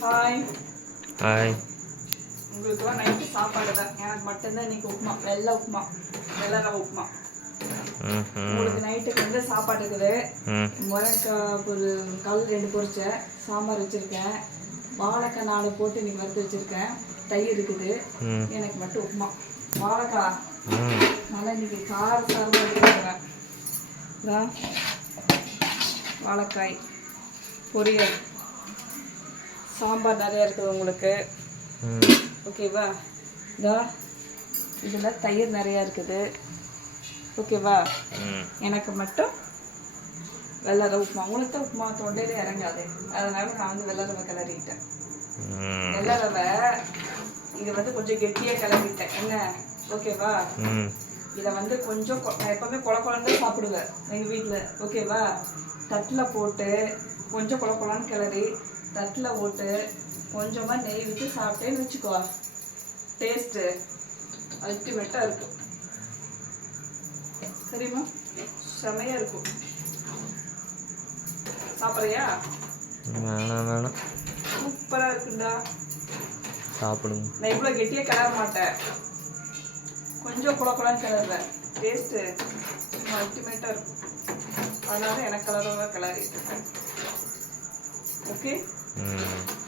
Hi hi உங்களுக்குலாம் night சாப்பாடு தான். எனக்கு மட்டும்தான் இன்னைக்கு உப்புமா. வெள்ளை உப்புமா. வெள்ளை ரவை உப்புமா. உங்களுக்கு நைட்டுக்கு வந்து சாப்பாடு இருக்குது? முருங்கைக்காய் ஒரு கல் ரெண்டு பொரிச்சேன். சாம்பார் வச்சுருக்கேன். வாழைக்காய் நாலு போட்டு இன்னைக்கு வறுத்து வச்சுருக்கேன். தயிர் இருக்குது. எனக்கு மட்டும் உப்புமா. வாழைக்காய். நல்லா இன்னைக்கு கார சாரமாக எடுத்துக்கிறேன் வாழைக்காய். பொரியல். சாம்பார் நிறையா இருக்குது உங்களுக்கு. ஓகேவா இதா இதில் தயிர் நிறையா இருக்குது. ஓகேவா எனக்கு மட்டும் வெள்ளை ரவை உப்புமா. உங்களுக்கு உப்புமா தொண்டையில இறங்காது. அதனால நான் வந்து வெள்ளை ரவை கிளறிட்டேன். ம். வெள்ளை ரவை இது வந்து கொஞ்சம் கெட்டியாக கிளறிட்டேன். என்ன? ஓகேவா இதை வந்து கொஞ்சம் நான் எப்பவுமே குழ குழந்தை சாப்பிடுவேன் எங்கள் வீட்டில் ஓகேவா தட்டில் போட்டு கொஞ்சம் குழ குழன்னு கிளறி தட்டில் போட்டு கொஞ்சமாக நெய் விட்டு சாப்பிட்டேன்னு வச்சுக்கோ. டேஸ்ட்டு அல்டிமேட்டாக இருக்கும். சரிம்மா செமையாக இருக்கும். சாப்பிட்றியா? வேணாம் வேணாம். சூப்பராக இருக்குண்டா. சாப்பிடுங்க. நான் இவ்வளோ கெட்டியாக கிளற மாட்டேன். கொஞ்சம் குழ குழன்னு கிளறுவேன். டேஸ்ட்டு அல்டிமேட்டாக இருக்கும். அதனால எனக்கு கலராக கிளறி ஓகே 嗯。